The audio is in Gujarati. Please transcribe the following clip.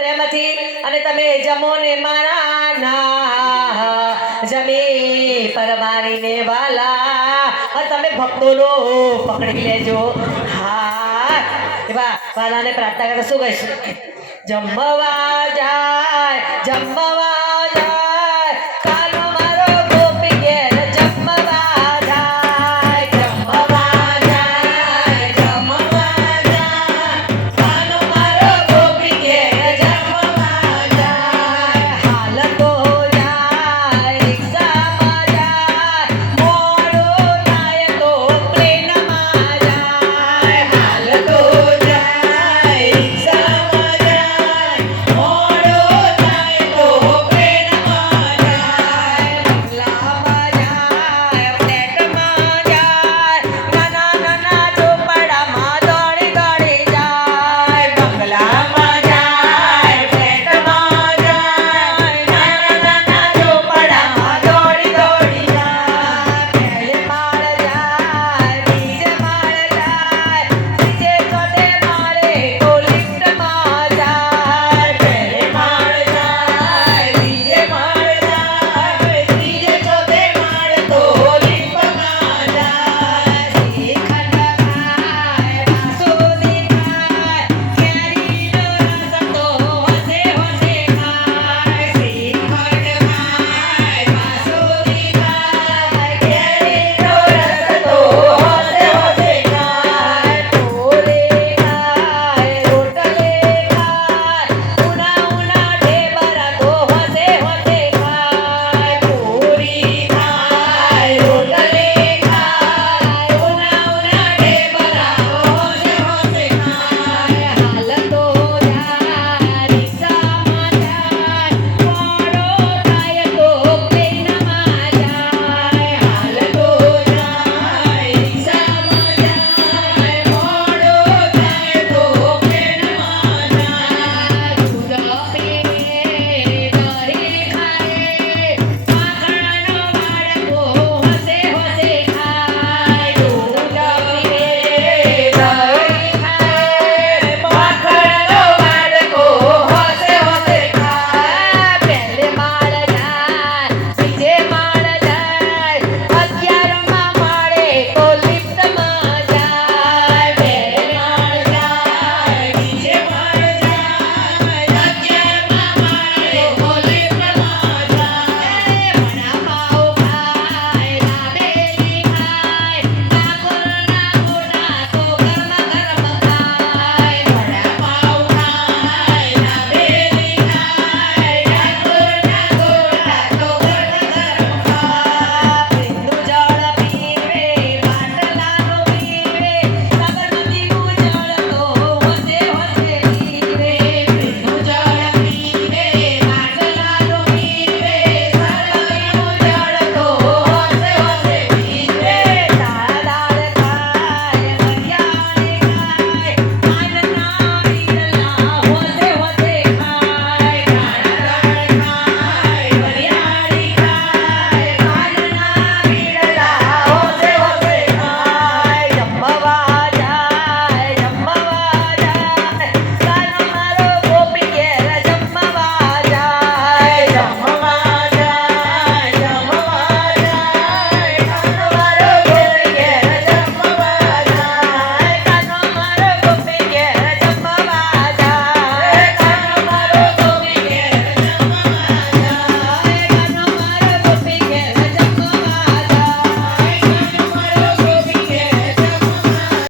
પ્રેમથી અને તમે જમો ને મારા ના જમી પરવારીને વાલા. અને તમે ભક્તોનો પકડી લેજો. હા. એવા વાલાને પ્રાર્થના કરે. શું કહીશું? જમવા જાય, જમવા